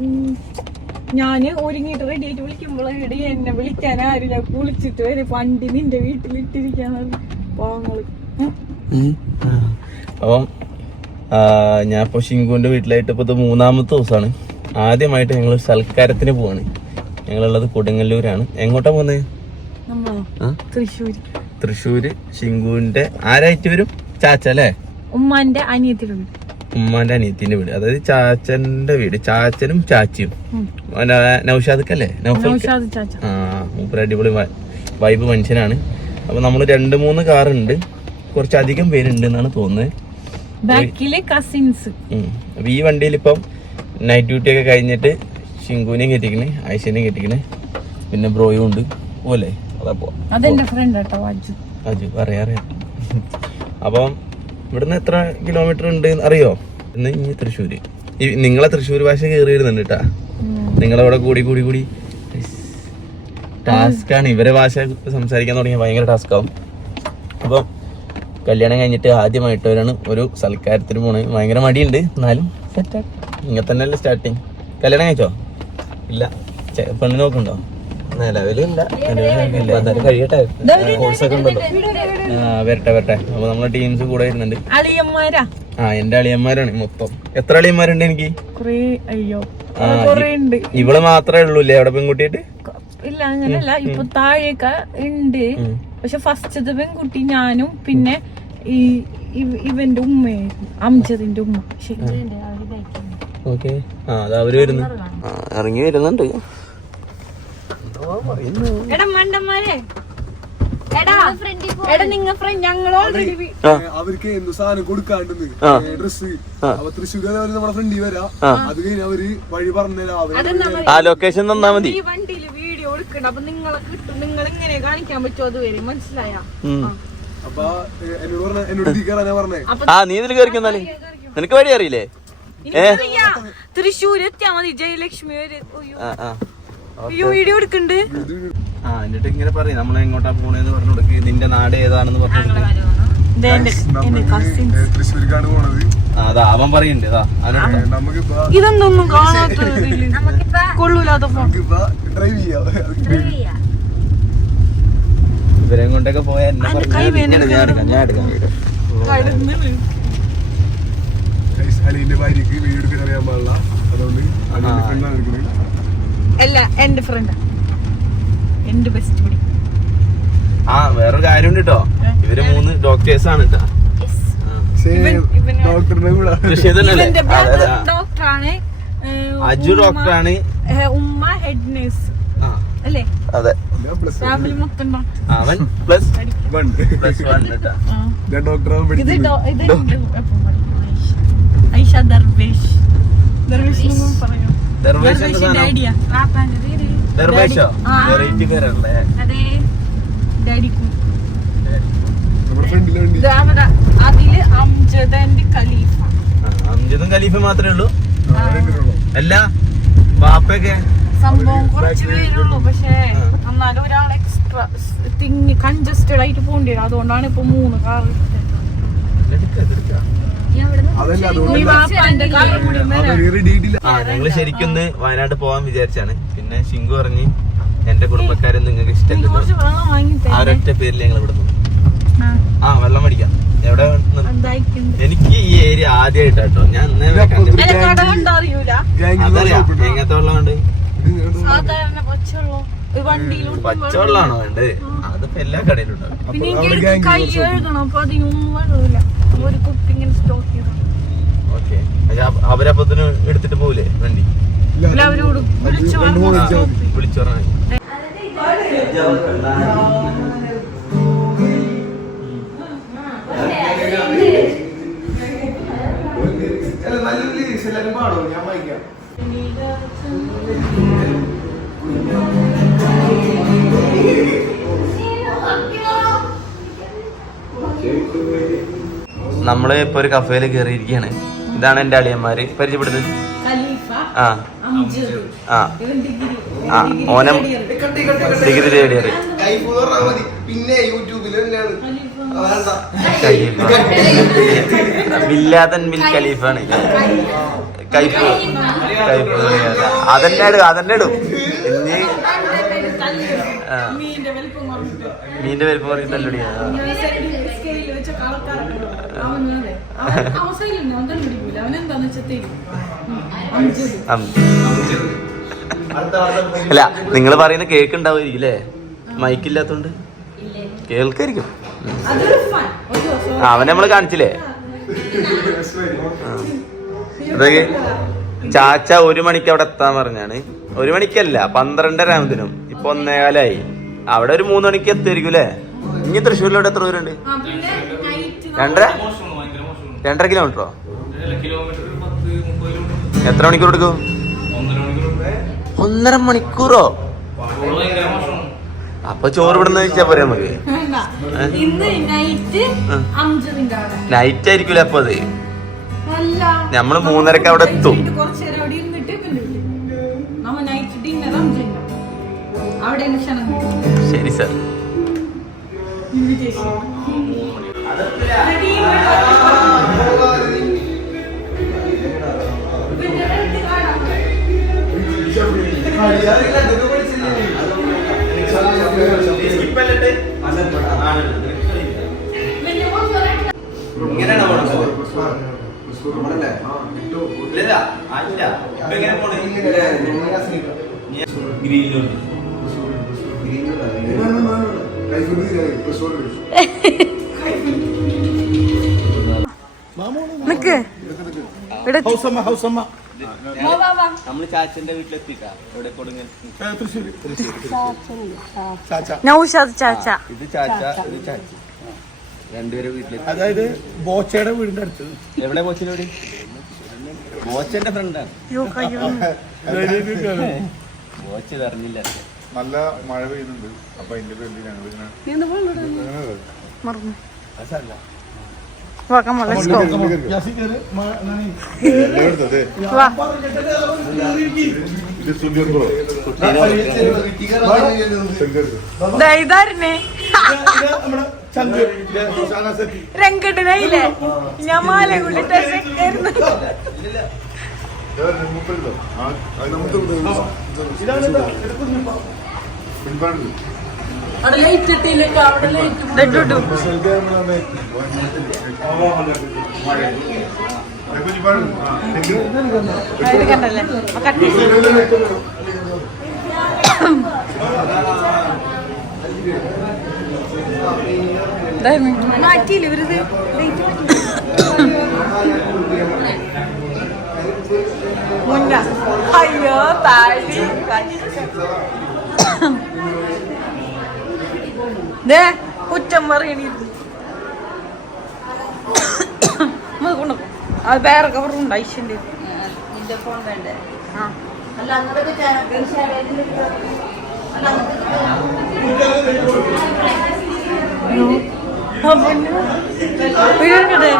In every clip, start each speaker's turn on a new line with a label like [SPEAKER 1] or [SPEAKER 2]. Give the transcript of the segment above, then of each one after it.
[SPEAKER 1] ഉം, ഞാൻ ഒരുങ്ങിട്ട് റെഡി ആയിട്ട് ഇടി എന്നെ വിളിക്കാൻ ആരും ഞാൻ കുളിച്ചിട്ട് വരെ വണ്ടി നിന്റെ വീട്ടിലിട്ടിരിക്കാന്ന് പാവങ്ങൾ.
[SPEAKER 2] അപ്പം ഞാൻ ഇപ്പോൾ ഷിങ്കുവിന്റെ വീട്ടിലായിട്ട് ഇപ്പോൾ ഇത് മൂന്നാമത്തെ ദിവസമാണ് ആദ്യമായിട്ട് ഞങ്ങൾ സൽക്കാരത്തിന് പോവാണ്. ഞങ്ങളുള്ളത് കൊടുങ്ങല്ലൂരാണ്. എങ്ങോട്ടാ പോകുന്നത് ആ?
[SPEAKER 1] തൃശ്ശൂര്.
[SPEAKER 2] ഷിങ്കുവിന്റെ ആരായിട്ട് വരും? ചാച്ച അല്ലേ?
[SPEAKER 1] ഉമ്മാന്റെ അനിയത്തിയുടെ വീട്
[SPEAKER 2] ഉമ്മാന്റെ അനിയത്തിന്റെ വീട്. അതായത് ചാച്ചന്റെ വീട്. ചാച്ചനും ചാച്ചിയും. നൗഷാദിക്കല്ലേ?
[SPEAKER 1] നൗഷാദ്
[SPEAKER 2] ആ മൂപ്പര് അടിപൊളി വൈബ് മനുഷ്യനാണ്. അപ്പൊ നമ്മൾ രണ്ട് മൂന്ന് കാറുണ്ട്. കുറച്ചധികം പേരുണ്ട് എന്നാണ് തോന്നുന്നത്.
[SPEAKER 1] ബാക്കിൽ കസിൻസ്
[SPEAKER 2] അപ്പൊ ഈ വണ്ടിയിൽ ഇപ്പം നൈറ്റ് ഡ്യൂട്ടി ഒക്കെ കഴിഞ്ഞിട്ട് ഷിങ്കുവിനെയും കെട്ടിക്കണ് ഐശ്വര്യനെയും കെട്ടിക്കണ്. പിന്നെ ബ്രോയും ഉണ്ട്. പോലെ അതാ പോ.
[SPEAKER 1] അതെന്റെ ഫ്രണ്ട് കേട്ടോ അജു
[SPEAKER 2] അജു അറിയാം അറിയാം. അപ്പം ഇവിടുന്ന് എത്ര കിലോമീറ്റർ ഉണ്ട് അറിയോ? ഇന്ന് ഇനി തൃശ്ശൂര്. നിങ്ങളെ തൃശ്ശൂർ ഭാഷ കയറി വരുന്നുണ്ട് കേട്ടാ നിങ്ങളവിടെ കൂടി കൂടി കൂടി. ടാസ്ക്കാണ് ഇവരെ ഭാഷ സംസാരിക്കാൻ തുടങ്ങിയ ഭയങ്കര ടാസ്ക്കാവും അപ്പം കല്യാണം കഴിഞ്ഞിട്ട് ആദ്യമായിട്ടവരാണ് ഒരു സൽക്കാരത്തിന് പോണത് ഭയങ്കര മടിയുണ്ട്. എന്നാലും ഇങ്ങനെ തന്നെയല്ലേ സ്റ്റാർട്ടിങ് കല്യാണം കഴിച്ചോ? ഇല്ല. പെണ്ണ് നോക്കുന്നുണ്ടോ? നിലവിലില്ല. എന്തായാലും കഴിയട്ടെ. കോഴ്സൊക്കെ ഉണ്ടല്ലോ. ആ വരട്ടെ വരട്ടെ. അപ്പൊ നമ്മളെ ടീംസ് കൂടെ വരുന്നുണ്ട്.
[SPEAKER 1] അളിയന്മാരാ?
[SPEAKER 2] ആ എന്റെ അളിയന്മാരാണ് മൊത്തം. എത്ര അളിയന്മാരുണ്ട് എനിക്ക്?
[SPEAKER 1] കൊറേ അയ്യോ
[SPEAKER 2] ഇവൾ മാത്രമേ ഉള്ളൂ എവിടെ അവിടെ പെൺകുട്ടിയായിട്ട്?
[SPEAKER 1] ഇല്ല അങ്ങനല്ല ഇപ്പൊ താഴേക്ക ഉണ്ട്. പക്ഷെ ഫസ്റ്റത്തെ പെൺകുട്ടി ഞാനും പിന്നെ ഈ ഇവ- ഇവന്റെ ഉമ്മയായിരുന്നു അംജദിന്റെ ഉമ്മ. ശരി
[SPEAKER 2] ഓക്കെ. ആ അത് അവർ വരുന്നു. ഇറങ്ങി വരുന്നുണ്ട്.
[SPEAKER 1] എടാ മണ്ടന്മാരെ എടാ എടാ നിങ്ങ ഫ്രണ്ട് ഞങ്ങൾ ഓൾറെഡി.
[SPEAKER 3] അവർക്ക് എന്ത് സാധനം കൊടുക്കാണ്ടെന്ന്?
[SPEAKER 2] ആ.
[SPEAKER 3] ഡ്രസ് അപ്പൊ തൃശ്ശൂർ നമ്മുടെ ഫ്രണ്ടി വരാ. അത് കഴിഞ്ഞ് അവർ വഴി പറഞ്ഞുതരാം.
[SPEAKER 2] ആ ലൊക്കേഷൻ തന്നാ മതി.
[SPEAKER 1] ഈ വണ്ടിയിൽ വീഡിയോ എടുക്കണം അപ്പൊ നിങ്ങളെ കിട്ടും. നിങ്ങൾ ഇങ്ങനെ കാണിക്കാൻ പറ്റുമോ അതുവരെ? മനസ്സിലായ?
[SPEAKER 2] ഉം.
[SPEAKER 3] അപ്പൊ ഏ, എന്നോട് പറഞ്ഞ എന്നോട് തീ കയറാനാ പറഞ്ഞേ?
[SPEAKER 2] ആ നീ ഇതിൽ കയറിക്കുന്നാൽ നിനക്ക് വഴി അറിയില്ലേ?
[SPEAKER 1] തൃശ്ശൂർ എത്തിയാ മതി. ജയലക്ഷ്മി വരെ. വീഡിയോ എടുക്കണ്ട്.
[SPEAKER 2] ആ എന്നിട്ട് ഇങ്ങനെ പറയും നമ്മൾ എങ്ങോട്ടാ പോണേന്ന് പറഞ്ഞു കൊടുക്ക്. നിന്റെ നാട് ഏതാണെന്ന് പറഞ്ഞു
[SPEAKER 3] തൃശ്ശൂർക്കാണ് പോണത്.
[SPEAKER 2] അതാ അവൻ
[SPEAKER 3] നമുക്കിപ്പോ
[SPEAKER 1] ഇതെന്തൊന്നും കാണാത്ത കൊള്ളൂലാത്ത
[SPEAKER 3] ഡ്രൈവ് ചെയ്യാം.
[SPEAKER 2] ഇവരെ കൊണ്ടൊക്കെ പോയാൽ എന്നെ പറഞ്ഞു ഞാൻ എടുക്കാം ഞാൻ എടുക്കാം.
[SPEAKER 3] അലീന്റെ ഭാര്യക്ക് വീട് എടുക്കാൻ അറിയാൻ പാടില്ല. അതുകൊണ്ട് അലീന്റെ ഫ്രണ്ടാണ് എടുക്കുന്നത്
[SPEAKER 1] അല്ല എന്റെ ഫ്രണ്ട് എന്റെ ബെസ്റ്റ് ഫ്രണ്ട്
[SPEAKER 2] ആ വേറൊരു കാര്യമുണ്ട് കേട്ടോ ഇവർ മൂന്ന് ഡോക്ടേഴ്സ് ആണ് കേട്ടോ.
[SPEAKER 1] ഡോക്ടറാണ്
[SPEAKER 2] അജു ഡോക്ടറാണ്
[SPEAKER 1] ഉമ്മ ഹെഡ് നേഴ്സ്
[SPEAKER 2] ആ,
[SPEAKER 1] അല്ലേ?
[SPEAKER 2] അതെ. അവൻ പ്ലസ്
[SPEAKER 3] വൺ
[SPEAKER 2] പ്ലസ് വൺ കേട്ടോ
[SPEAKER 1] ദർവേഷ്
[SPEAKER 2] വെറൈറ്റി പേരല്ലേ?
[SPEAKER 1] അതിൽ അംജദ് ഖലീഫ.
[SPEAKER 2] അംജദും ഖലീഫ മാത്രമേ ഉള്ളൂ? അല്ല ബാപ്പയൊക്കെ?
[SPEAKER 1] സംഭവം കുറച്ച് പേരുള്ളൂ പക്ഷേ എന്നാലും ഒരാൾ എക്സ്ട്രാ തിങ്ങി കൺജസ്റ്റഡ് ആയിട്ട് പോകേണ്ടി വരും. അതുകൊണ്ടാണ് ഇപ്പൊ മൂന്ന് കാർ
[SPEAKER 3] അതല്ല
[SPEAKER 2] ഞങ്ങൾ ശരിക്കും വയനാട് പോവാൻ വിചാരിച്ചാണ്. പിന്നെ ശിങ്കു പറഞ്ഞ് എന്റെ കുടുംബക്കാരെ നിങ്ങൾക്ക്
[SPEAKER 1] ഇഷ്ടം ആരൊറ്റ
[SPEAKER 2] ആ ഒരൊറ്റ പേരിൽ ഞങ്ങൾ ഇവിടെ പോകും ആ. വെള്ളം മേടിക്കാം. എവിടെ എനിക്ക് ഈ ഏരിയ ആദ്യമായിട്ടോ ഞാൻ അതറിയാം. എങ്ങനത്തെ വെള്ളം ഉണ്ട് പച്ചവെള്ളാണോ വേണ്ടത്? അതിപ്പോ എല്ലാ കടയിലും ഉണ്ടാവും. അവരപ്പത്തിന് എടുത്തിട്ട് പോവില്ലേ വണ്ടി?
[SPEAKER 1] വിളിച്ചു പറഞ്ഞു
[SPEAKER 3] എല്ലാരും പാടോ ഞാൻ വായിക്കാം
[SPEAKER 2] നമ്മൾ ഇപ്പൊ ഒരു കഫേയിൽ കയറിയിരിക്കുകയാണ് ഇതാണ് എന്റെ അളിയന്മാര്. പരിചയപ്പെടുന്നത്?
[SPEAKER 1] ഖലീഫ
[SPEAKER 2] ആ.
[SPEAKER 1] അംജദ്
[SPEAKER 2] ആ.
[SPEAKER 1] ഇവൻ ഡിഗ്രി
[SPEAKER 2] ആ ഓനം ഡിഗ്രി തേർഡ് ഇയർ
[SPEAKER 3] പിന്നെ യൂട്യൂബിൽ
[SPEAKER 2] ബില്ലാതൻ ബിൽ ഖലീഫാണ്. അതന്നെ ഇടും അതന്നെ ഇടും. ഇനി
[SPEAKER 3] വലിപ്പം കുറഞ്ഞിട്ട്.
[SPEAKER 2] മീന്റെ അല്ല നിങ്ങൾ പറയുന്ന കേക്ക് ഉണ്ടാവുമായിരിക്കും അല്ലേ മൈക്കില്ലാത്തോണ്ട് കേൾക്കായിരിക്കും. അവനെ നമ്മൾ കാണിച്ചില്ലേ. അതൊക്കെ ചാച്ച ഒരു മണിക്ക് അവിടെ എത്താൻ പറഞ്ഞാണ്. ഒരു മണിക്കല്ല പന്ത്രണ്ടര ആവുന്നതിനും ഇപ്പൊ ഒന്നേകാലായി. അവിടെ ഒരു മൂന്ന് മണിക്ക് എത്തുമായിരിക്കും അല്ലേ? ഇനി തൃശ്ശൂരിലോട്ട് എത്ര ദൂരമുണ്ട് രണ്ടര? രണ്ടര കിലോമീറ്ററോ എത്ര മണിക്കൂർ എടുക്കും? ഒന്നര മണിക്കൂറോ? അപ്പൊ ചോറ് ഇവിടുന്ന് വെച്ചാ പോരെ നമുക്ക്.
[SPEAKER 3] നൈറ്റ്
[SPEAKER 2] ആയിരിക്കൂല അപ്പൊ അത്? നമ്മൾ മൂന്നരക്ക് അവിടെ എത്തും. ശരി സാർ. ഇങ്ങനെയാണോ ഇല്ല അല്ല ഇപ്പൊ എങ്ങനെ പോണേ ഗ്രീനിലുണ്ട്
[SPEAKER 3] നിക്ക് ഇവിടെ
[SPEAKER 2] എവിടെ കൊടുങ്ങൽ
[SPEAKER 3] നൗഷാദ് ചാച്ച.
[SPEAKER 2] ഇത് ചാച്ച ഇത് ചാച്ചി. രണ്ടുപേരും വീട്ടിലെത്തി.
[SPEAKER 4] അതായത് ബോച്ചയുടെ വീടിന്റെ അടുത്ത്.
[SPEAKER 2] എവിടെ ബോച്ചിന്റെ വീട്? ബോച്ചന്റെ ഫ്രണ്ടാണ്. ബോച്ച് അറിഞ്ഞില്ല
[SPEAKER 5] നല്ല മഴ പെയ്യുന്നുണ്ട്. അപ്പൊ അതിന്റെ പേരിൽ ഞങ്ങൾ ഇങ്ങനെ
[SPEAKER 3] വാ. കമ്മ ലെറ്റ്സ് ഗോ വാ.
[SPEAKER 5] ഇത്. സുന്ദർബ്രോ
[SPEAKER 3] ദാ ഇതാരനെ രംഗട്ടനായില്ലേ? ഞാൻ മാല കൊണ്ടിട്ട് സെക്കായിരുന്നു
[SPEAKER 5] മുപ്പല്ലോ പിൻപാണ്ട്
[SPEAKER 3] ഇട്ടിട്ടു ഇത് കണ്ടല്ലേ? ആ കട്ടി ഇതായിരുന്നു. മാറ്റിയില്ലേ ഇവരിത് ലൈറ്റ് മുന്ന. അയ്യോ താഴി ദേ കുറ്റം പറയണിരുന്നു കൊണ്ടു അത് വേറെ കവറുണ്ട് വീടെടുക്കട്ടെ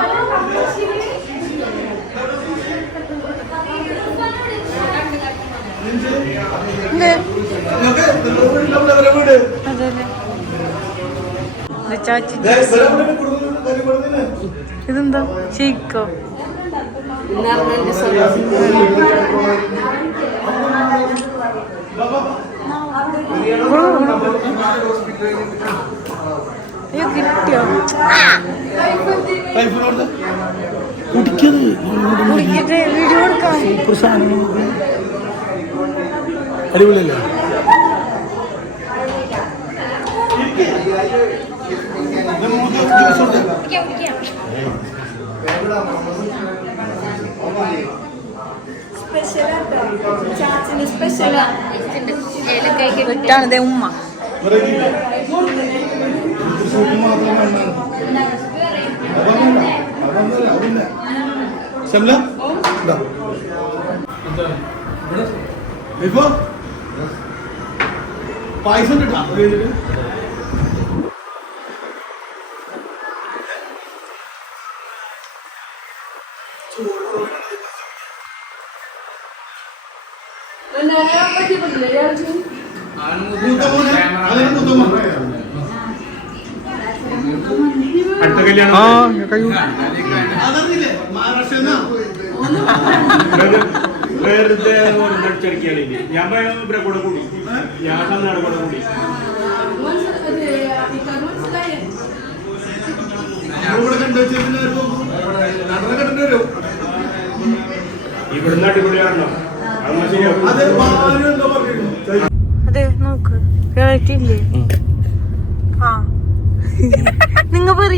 [SPEAKER 3] അതെ അതെ. ഇതെന്താ? ചീക്കോ. അയ്യോ കിട്ടിയോ? കുടിക്കട്ടെ വീഡിയോ കൊടുക്കാം
[SPEAKER 4] അടിപൊളിയല്ലേ?
[SPEAKER 3] ഇട്ടാണ് ഉമ്മ.
[SPEAKER 4] ശംല? പായസം കിട്ടാ മഹാരാഷ്ട്ര
[SPEAKER 6] വെറുതെ. ഞാൻ കൂടെ കൂടി. ഞാൻ കൂടെ കൂടി. ഇവിടുന്ന് അടിപൊളിയാണല്ലോ.
[SPEAKER 3] അതെ
[SPEAKER 1] നോക്ക്. കേട്ടില്ലേ ആ. നിങ്ങ പറ.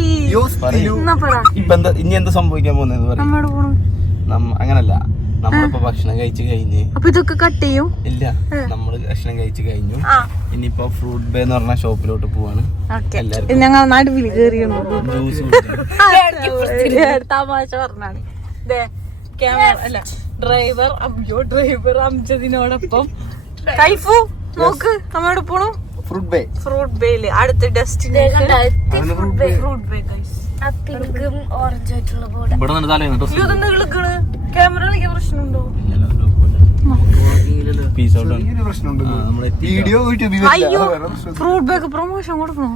[SPEAKER 2] ഇനി എന്താ സംഭവിക്കാൻ പോകുന്നത് അങ്ങനല്ല. നമ്മളിപ്പോ ഭക്ഷണം കഴിച്ചു കഴിഞ്ഞ്.
[SPEAKER 1] അപ്പൊ ഇതൊക്കെ കട്ട് ചെയ്യും?
[SPEAKER 2] ഇല്ല. നമ്മൾ ഭക്ഷണം കഴിച്ചു കഴിഞ്ഞു. ഇനിയിപ്പോ ഫ്രൂട്ട് ബേ എന്ന് പറഞ്ഞ ഷോപ്പിലോട്ട് പോവാണ്.
[SPEAKER 1] ഞങ്ങൾ നടുവിൽ
[SPEAKER 2] ജ്യൂസ്
[SPEAKER 1] തമാശ പറഞ്ഞാണ്. ദേ ക്യാമറ അല്ല ഡ്രൈവർ അയ്യോ ഡ്രൈവർ അംജദിനോടൊപ്പം. കൈഫു നോക്ക് നമ്മോട് പോണു.
[SPEAKER 2] ഫ്രൂട്ട് ബേ
[SPEAKER 1] ഫ്രൂട്ട് ബേയിൽ അടുത്ത destination Fruit Bay Fruit Bay guys
[SPEAKER 7] പിങ്കും ഓറഞ്ചും ആയിട്ടുള്ള ബോർഡ്
[SPEAKER 2] ഇവിടെ നിന്ന് തലേ
[SPEAKER 1] ഇതെന്താ കളിക്കണ് ക്യാമറ കളിക്കാൻ പ്രശ്നമുണ്ടോ?
[SPEAKER 2] പീസ് ഔട്ട് ആണ്.
[SPEAKER 3] ഒരു പ്രശ്നമുണ്ടല്ലോ
[SPEAKER 2] നമ്മൾ.
[SPEAKER 3] വീഡിയോ യൂട്യൂബിൽ
[SPEAKER 1] അയ്യോ ഫ്രൂട്ട് ബേക്ക് പ്രൊമോഷൻ കൊടുക്കണോ?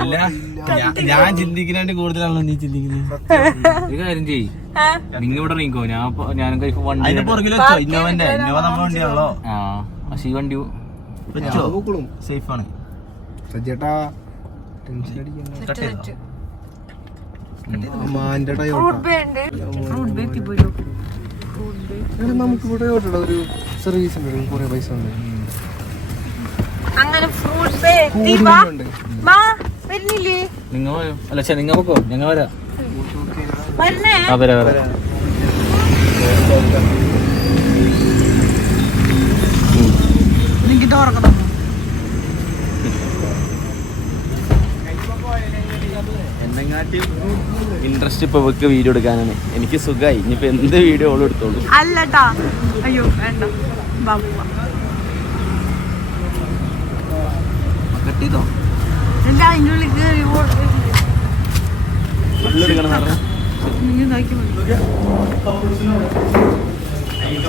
[SPEAKER 2] അല്ല ഞാൻ- ചിന്തിക്കുന്നതിന്റെ കൂടുതലാണല്ലോ നീ ചിന്തിക്കുന്നത്.
[SPEAKER 4] ഒരു കാര്യം ചെയ്യ്. നിങ്ങ ഇവിടെ ഇറങ്ങിക്കോ ഞാൻ ഇപ്പൊ- ഞാനും കൈഫ് വണ്ടി
[SPEAKER 2] പുറകിലോ ഇന്നോവന്റെ. ഇന്നോവ നമ്മുടെ വണ്ടിയാണല്ലോ.
[SPEAKER 4] ആ. പക്ഷെ ഈ വണ്ടി
[SPEAKER 2] സേഫ് ആണ്
[SPEAKER 3] സജ്ജേട്ടാ ടെൻഷൻ അടിക്കണ്ട.
[SPEAKER 1] ഉണ്ട്. ഫ്രൂട്ട് ബേ എത്തിപ്പോയോ.
[SPEAKER 3] നമുക്ക് ഇവിടെ ടൊയോട്ടയുടെ ഒരു സർവീസ് ഉണ്ട് കുറെ പൈസ ഉണ്ട്.
[SPEAKER 1] അങ്ങനെ ഫ്രൂട്ട് ബേ എത്തി. വാ. വാ വരുന്നില്ലേ?
[SPEAKER 4] നിങ്ങ പോയോ അല്ല ചെ നിങ്ങ പോക്കോ. ഞങ്ങ വരാം വരാ. വരാ.
[SPEAKER 2] ഇൻട്രസ്റ്റ് ഇപ്പൊ വെക്ക് വീഡിയോ എടുക്കാനാണ്. എനിക്ക് സുഖമായി ഇനിയിപ്പോ എന്ത് വീഡിയോ ഓൾ എടുത്തോളൂ.
[SPEAKER 1] അല്ലട്ടാ. അയ്യോ വേണ്ട. എന്താ അതിന്റെ ഉള്ളിൽ കയറി മതി. അയ്യോ,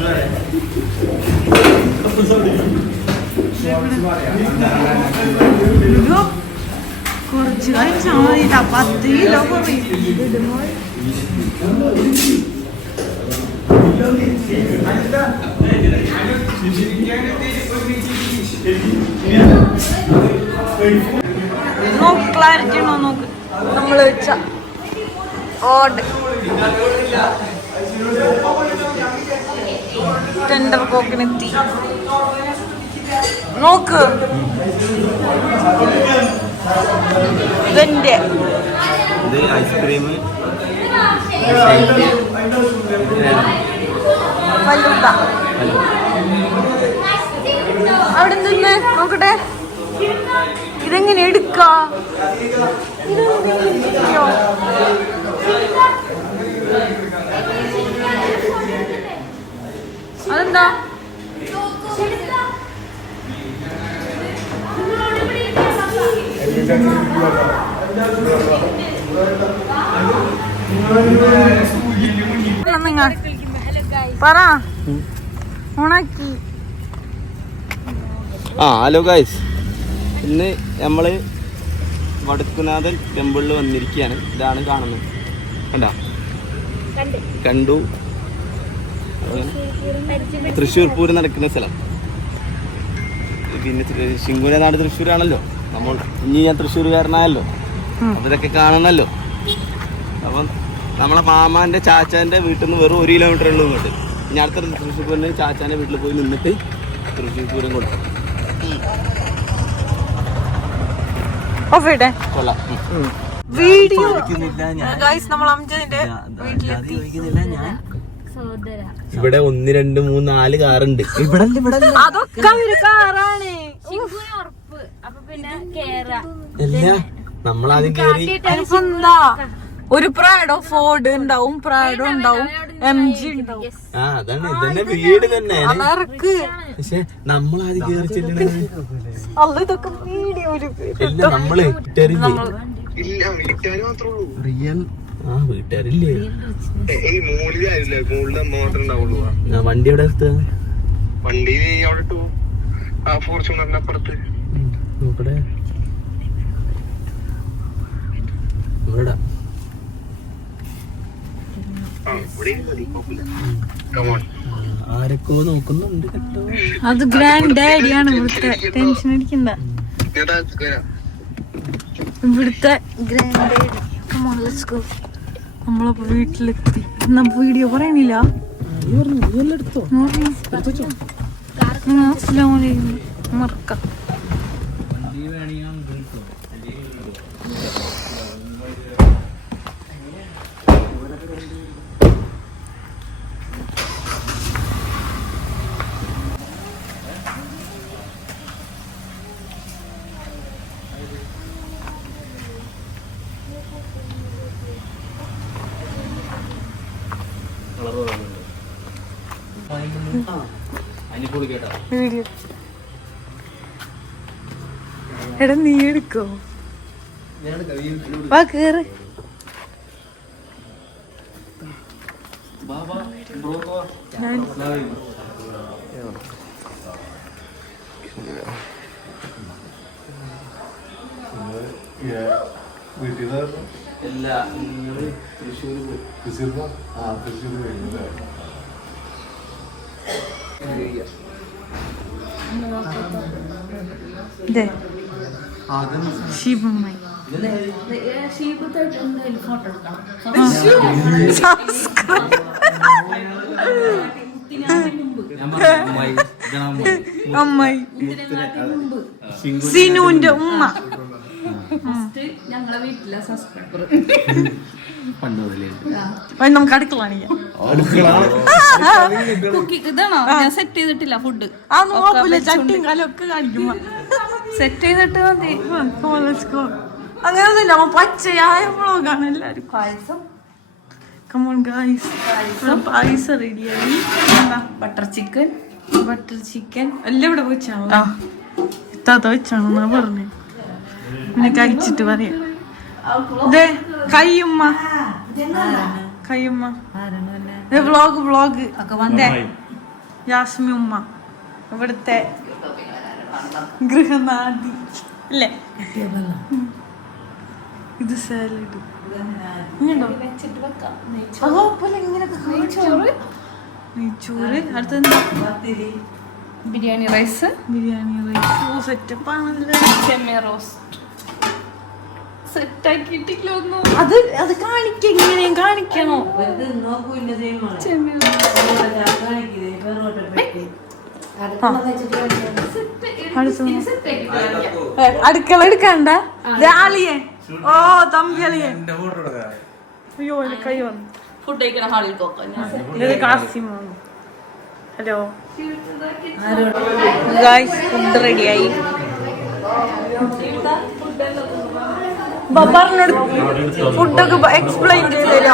[SPEAKER 1] കുറച്ച് കഴിച്ചാൽ മതിട്ടാ പത്ത് കിലോ കുറയും നോക്ക് ക്ലാരിറ്റി ഉണ്ടോ നോക്ക്. നമ്മൾ വെച്ച ഓട് ടെൻഡർ കോക്കിനെത്തി നോക്ക്. ഇതെന്റെ
[SPEAKER 2] ഇത് ഐസ്ക്രീം
[SPEAKER 1] അവിടെ നിന്ന് നോക്കട്ടെ. ഇതെങ്ങനെ എടുക്കാ? അതെന്താ? പറ. ഉണക്കി.
[SPEAKER 2] ആ ഹലോ ഗായ്സ് ഇന്ന് നമ്മൾ വടക്കുനാഥൻ ടെമ്പിളിൽ വന്നിരിക്കുകയാണ് ഇതാണ് കാണുന്നത്. കണ്ട? കണ്ടു. തൃശ്ശൂർ പൂരം നടക്കുന്ന സ്ഥലം. പിന്നെ തൃ- ശിങ്കുര നാട് തൃശ്ശൂരാണല്ലോ. നമ്മൾ ഇനി ഞാൻ തൃശ്ശൂർകാരനായല്ലോ അതിലൊക്കെ കാണണല്ലോ. കാണണമല്ലോ അപ്പം നമ്മളെ മാമാന്റെ ചാച്ചാന്റെ വീട്ടിൽ നിന്ന് വെറും ഒരു കിലോമീറ്റർ ഉള്ളൂ ഇങ്ങോട്ട്. ഇനി അടുത്ത തൃശ്ശൂർ പൂരം ചാച്ചാന്റെ വീട്ടിൽ പോയി നിന്നിട്ട് തൃശ്ശൂർ പൂരം കൊടുക്കും.
[SPEAKER 1] വീഡിയോ നമ്മൾ അംജദിന്റെ വീട്ടിലെത്തി.
[SPEAKER 2] ചോദിക്കുന്നില്ല ഞാൻ ഇവിടെ ഒന്ന് രണ്ട് മൂന്ന് നാല് കാറുണ്ട്. ഇവിടെ ഇവിടെ
[SPEAKER 1] അതൊക്കെ ഒരു കാറാണ്.
[SPEAKER 7] അപ്പൊ പിന്നെ കേറാ.
[SPEAKER 2] നമ്മളാദ്യം കേറി.
[SPEAKER 1] എന്താ? ഒരു പ്രാഡോ ഫോർഡ് ഉണ്ടാവും പ്രാഡോ ഉണ്ടാവും എം ജി ഉണ്ടാവും.
[SPEAKER 2] ആ അതാണ് ഇതന്നെ വീട് തന്നെ പക്ഷെ നമ്മളാദ്യം കേറി ചെല്ലണേ
[SPEAKER 1] അല്ല ഇതൊക്കെ വീഡിയോയിൽ
[SPEAKER 2] ഇല്ല നമ്മൾ വീട്ടുകാരില്ലേ?
[SPEAKER 3] ഇല്ല വീട്ടുകാർ മാത്രമേ ഉള്ളൂ.
[SPEAKER 2] റിയൽ? ആ വീട്ടുകാരില്ലേ?
[SPEAKER 3] ഉണ്ടാവുള്ളൂ.
[SPEAKER 2] വണ്ടി എവിടെ
[SPEAKER 3] വണ്ടി അവിടെ ടു ആ ഫോർച്യൂണറിന്റെ അപ്പുറത്ത്.
[SPEAKER 2] നോക്കട്ടെ ഇവിടെ ആരൊക്കെ നോക്കുന്നുണ്ട് കേട്ടോ.
[SPEAKER 1] അത് ഗ്രാൻഡ് ഡാഡിയാണ് ഇവിടുത്തെ ടെൻഷൻ അടിക്കണ്ട. ഇവിടുത്തെ ഗ്രാൻഡ് ഡാഡി നമ്മളപ്പോ വീട്ടിലെത്തി. നമ്മ വീഡിയോ പറയണില്ല? അസ്സലാമലൈക്കും മറക്കാം. എടാ നീ എടുക്കോ? വാ കേറ്.
[SPEAKER 2] അല്ല നിങ്ങൾ തൃശ്ശൂർ
[SPEAKER 1] ഇതേ ശിവമായി
[SPEAKER 4] ഞാൻ പറഞ്ഞു അമ്മായി ഇതാണ് അമ്മായി
[SPEAKER 1] അമ്മായി സിനുവിന്റെ ഉമ്മ.
[SPEAKER 8] ഞങ്ങളെ വീട്ടിലെ സബ്സ്ക്രൈബർ
[SPEAKER 4] പണ്ട് മുതലേ.
[SPEAKER 1] നമുക്ക് അടുക്കളാണ്
[SPEAKER 8] കുക്കിംഗ് ഇതാണോ? ഞാൻ സെറ്റ് ചെയ്തിട്ടില്ല ഫുഡ്
[SPEAKER 1] ആ നോക്കൂല. ചട്ടിയും കാലൊക്കെ കാണിക്കുമ്പോ.
[SPEAKER 8] സെറ്റ് ചെയ്തിട്ട് മതി.
[SPEAKER 1] അങ്ങനെ നമ്മ പച്ചയായ വ്ളോഗാണ് എല്ലാരും
[SPEAKER 8] പായസം?
[SPEAKER 1] കമോൺ ഗായ്സ് പായസ റെഡിയായി
[SPEAKER 8] ബട്ടർ ചിക്കൻ
[SPEAKER 1] ബട്ടർ ചിക്കൻ എല്ലാം ഇവിടെ വെച്ചാണോ? ഇത്താത്ത വെച്ചാണെന്നാ പറഞ്ഞു. പിന്നെ കഴിച്ചിട്ട് പറയാം. ദേ കയ്യുമ്മ. കയ്യുമ്മ. വ്ളോഗ് വ്ളോഗ്
[SPEAKER 8] ഒക്കെ വന്നേ.
[SPEAKER 1] യാസ്മി ഉമ്മ. ഇവിടുത്തെ ഗൃഹനാഥി. അല്ലേ. ഇത് സാലഡ് നെയ്ച്ചോറ്. അടുത്തെന്താ?
[SPEAKER 8] ബിരിയാണി റൈസ്.
[SPEAKER 1] ബിരിയാണി റൈസ്. ഓ സെറ്റപ്പ് ആണല്ലോ
[SPEAKER 8] റോസ്റ്റ്. ഒന്നും
[SPEAKER 1] അത് അത് കാണിക്ക കാണിക്കണോ. അടുക്കള എടുക്കണ്ട. ആളിയെ. ഓ അയ്യോ എന്റെ കൈ വന്നു.
[SPEAKER 8] ഫുഡ് കഴിക്കണ ഹാളിൽ പോക്കാം.
[SPEAKER 1] ഹലോ. ഫുഡ് റെഡിയായി പറഞ്ഞോട് ഫുഡൊക്കെ എക്സ്പ്ലെയിൻ ചെയ്തല്ലോ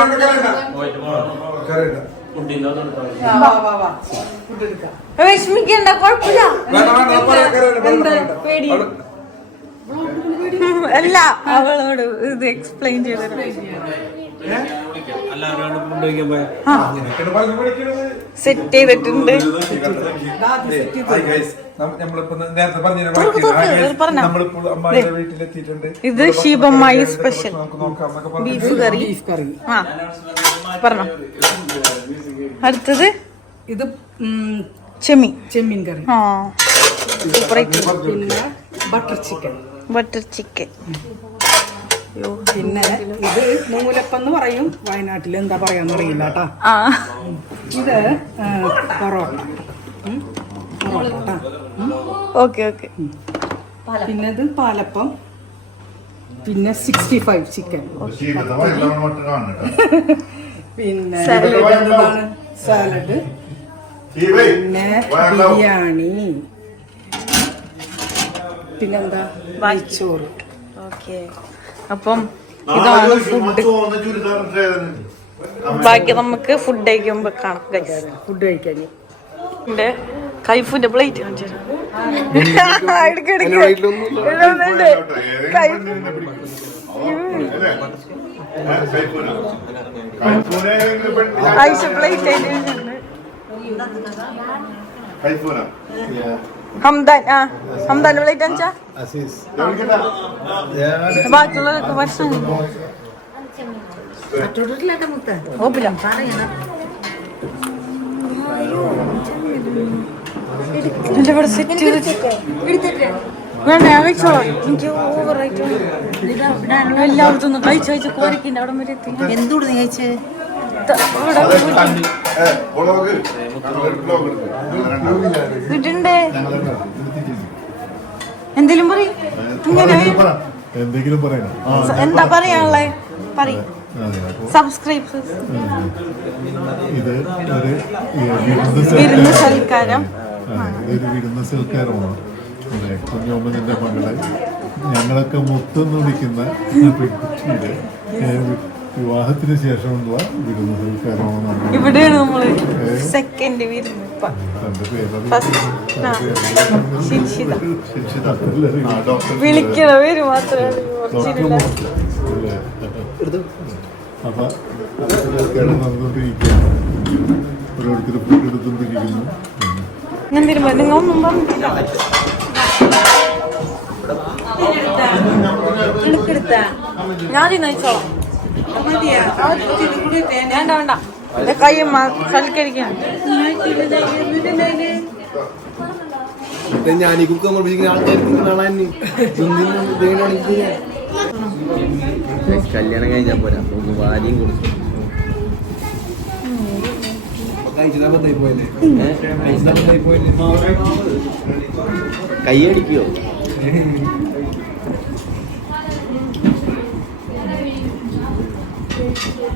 [SPEAKER 1] വിഷമിക്കണ്ട കുഴപ്പമില്ല. പേടി? അല്ല അവളോട് ഇത് എക്സ്പ്ലെയിൻ
[SPEAKER 4] പോയ
[SPEAKER 1] സെറ്റ് ചെയ്തിട്ടുണ്ട്. ഇത് ശിവമായി സ്പെഷ്യൽ
[SPEAKER 3] നമുക്ക് കറി
[SPEAKER 1] ബീഫ് കറി ആ പറഞ്ഞോ. അടുത്തത്?
[SPEAKER 9] ഇത് ചെമ്മീൻ.
[SPEAKER 1] ചെമ്മി
[SPEAKER 9] ചെമ്മീൻ കറി.
[SPEAKER 1] ആ.
[SPEAKER 9] പിന്നെ ബട്ടർ ചിക്കൻ
[SPEAKER 1] ബട്ടർ ചിക്കൻ.
[SPEAKER 9] പിന്നെ ഇത് നൂലപ്പം എന്ന് പറയും. വയനാട്ടിൽ എന്താ പറയാന്ന് അറിയില്ല കേട്ടാ ഇത് പൊറോട്ട.
[SPEAKER 1] Okay okay.
[SPEAKER 9] പിന്നെ ഇത് പാലപ്പം. പിന്നെ സിക്സ്റ്റി ഫൈവ് ചിക്കൻ പിന്നെ സാലഡ് പിന്നെ ബിരിയാണി. പിന്നെന്താ? വായിച്ചോറ്
[SPEAKER 1] ഓക്കെ. അപ്പം ഇതാണ് ഫുഡ് ബാക്കി നമുക്ക് ഫുഡ് കഴിക്കുമ്പോ കാണാം guys.
[SPEAKER 9] ഫുഡ് കഴിക്കാൻ
[SPEAKER 1] എന്റെ കൈഫുന്റെ പ്ലേറ്റ്. ഐസ് പ്ലേറ്റ് ഹംദാൻ ആ ഹംദാൻ പ്ലേറ്റ് അഞ്ചാ? ബാക്കിയുള്ളതൊക്കെ ഭക്ഷണം ഓപ്പില്ല എന്റെ ഇവിടെ സെറ്റ് വേണ്ട ഞാൻ കഴിച്ചോളാം എനിക്ക് ഓവറായിട്ട് എല്ലായിടത്തും ഒന്ന് കഴിച്ച് കഴിച്ച് കോരക്കിന്റെ അവിടെ വരെ എത്തി.
[SPEAKER 5] എന്തുകൊണ്ട് നീ കഴിച്ച്?
[SPEAKER 1] പറയും. ഇങ്ങനെ.
[SPEAKER 10] എന്തെങ്കിലും പറയണം.
[SPEAKER 1] എന്താ പറയാനുള്ളേ? പറയും. സബ്സ്ക്രൈബ്
[SPEAKER 10] ഇത് ഒരു വിരുന്ന് സൽക്കാരം. ഇതൊരു വിരുന്ന് സൽക്കാരമാണ്. അതെ കുഞ്ഞോമ്മന്റെ മകളെ. ഞങ്ങളൊക്കെ മുത്തെന്ന് വിളിക്കുന്ന പെൺകുട്ടിയുടെ വിവാഹത്തിന് ശേഷമുള്ള വിരുന്ന് സൽക്കാരമാണ് നമ്മൾ
[SPEAKER 1] ഇവിടെയാണ് നമ്മൾ സെക്കൻഡ് വിരുന്ന് വിളിക്കണ പേര്
[SPEAKER 10] അപ്പൊ നടന്നുകൊണ്ടിരിക്കുകയാണ് ഓരോരുത്തർ ഫുഡ് എടുത്തുകൊണ്ടിരിക്കുന്നു
[SPEAKER 1] നിങ്ങൾ ഒന്നും ഞാൻ വേണ്ട വേണ്ട. എന്റെ കൈ
[SPEAKER 3] ഞാൻ കാണാൻ
[SPEAKER 2] കല്യാണം കഴിഞ്ഞാ പോരാ. ഭാര്യയും കൈ കൈയടിക്കോ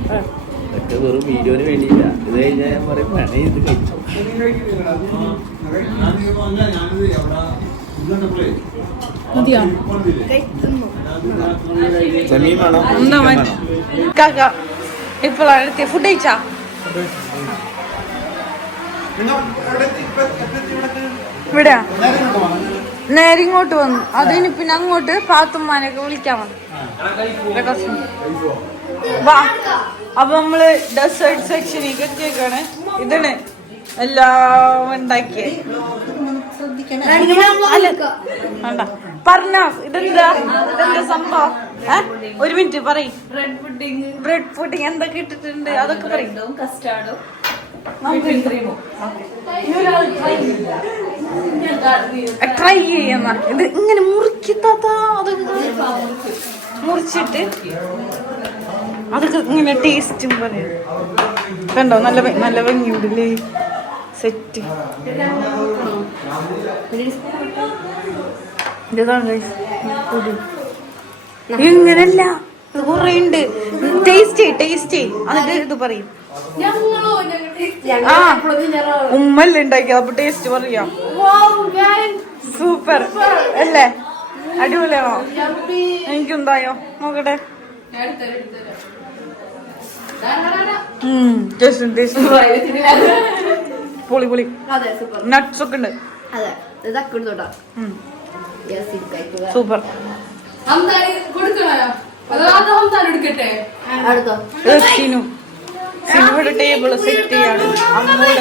[SPEAKER 2] ഇതൊക്കെ വെറും വീഡിയോന് വേണ്ടിയില്ല. ഇത് കഴിഞ്ഞാൽ ഞാൻ പറയും വേണേ ഇത് കഴിച്ചു. ചെമ്മീൻ വേണോ?
[SPEAKER 1] എന്താ കാക്ക ഇപ്പോഴാണ് എത്തിയ ഫുഡ് കഴിച്ചാ? ഇവിടെ നേരെ ഇങ്ങോട്ട് വന്നു. അതിന് പിന്നെ അങ്ങോട്ട് പാത്തുമ്മാനൊക്കെ വിളിക്കാൻ വന്നു. വാ. അപ്പൊ നമ്മൾ ഡെസേർട്ട് സെക്ഷനിലേക്ക് എത്തിയേക്കാണ്. ഇതാണ് എല്ലാം ഉണ്ടാക്കിയത് വേണ്ട. പറഞ്ഞ ഇതെന്താ? ഇതെന്താ സംഭവം? ഒരു മിനിറ്റ് പറയും.
[SPEAKER 8] ബ്രെഡ് പുഡിങ്
[SPEAKER 1] ബ്രെഡ് എന്തൊക്കെ ഇട്ടിട്ടുണ്ട്? അതൊക്കെ പറയും.
[SPEAKER 8] കസ്റ്റാർഡും
[SPEAKER 1] ട്രൈ ചെയ്യുന്ന ഇത്? ഇങ്ങനെ മുറിക്കത്താത്ത അതൊക്കെ മുറിച്ചിട്ട്. അതൊക്കെ ഇങ്ങനെ ടേസ്റ്റും പറയും. കണ്ടോ? നല്ല നല്ല ഭംഗിയുണ്ടല്ലേ? സെറ്റ് ഇതാണ്. ഇങ്ങനല്ല. ഇത് കുറേ ഉണ്ട്. ടേസ്റ്റ് ടേസ്റ്റ് എന്നിട്ട് ഇത് പറയും. ആ ഉമ്മല്ലേ ഉണ്ടാക്കിയത്. അപ്പൊ ടേസ്റ്റ് പറയാം. സൂപ്പർ അല്ലേ? അടിപൊളിയാണോ? എനിക്കുണ്ടായോ? നോക്കട്ടെ ഉം, taste ഉണ്ട്, taste ഉണ്ട്. പൊളി പൊളി. നട്ട്സ് ഒക്കെ ഉണ്ട്. സൂപ്പർ സിനു. ടേബിൾ സെറ്റ് ചെയ്യാണ്. അമ്മൂടെ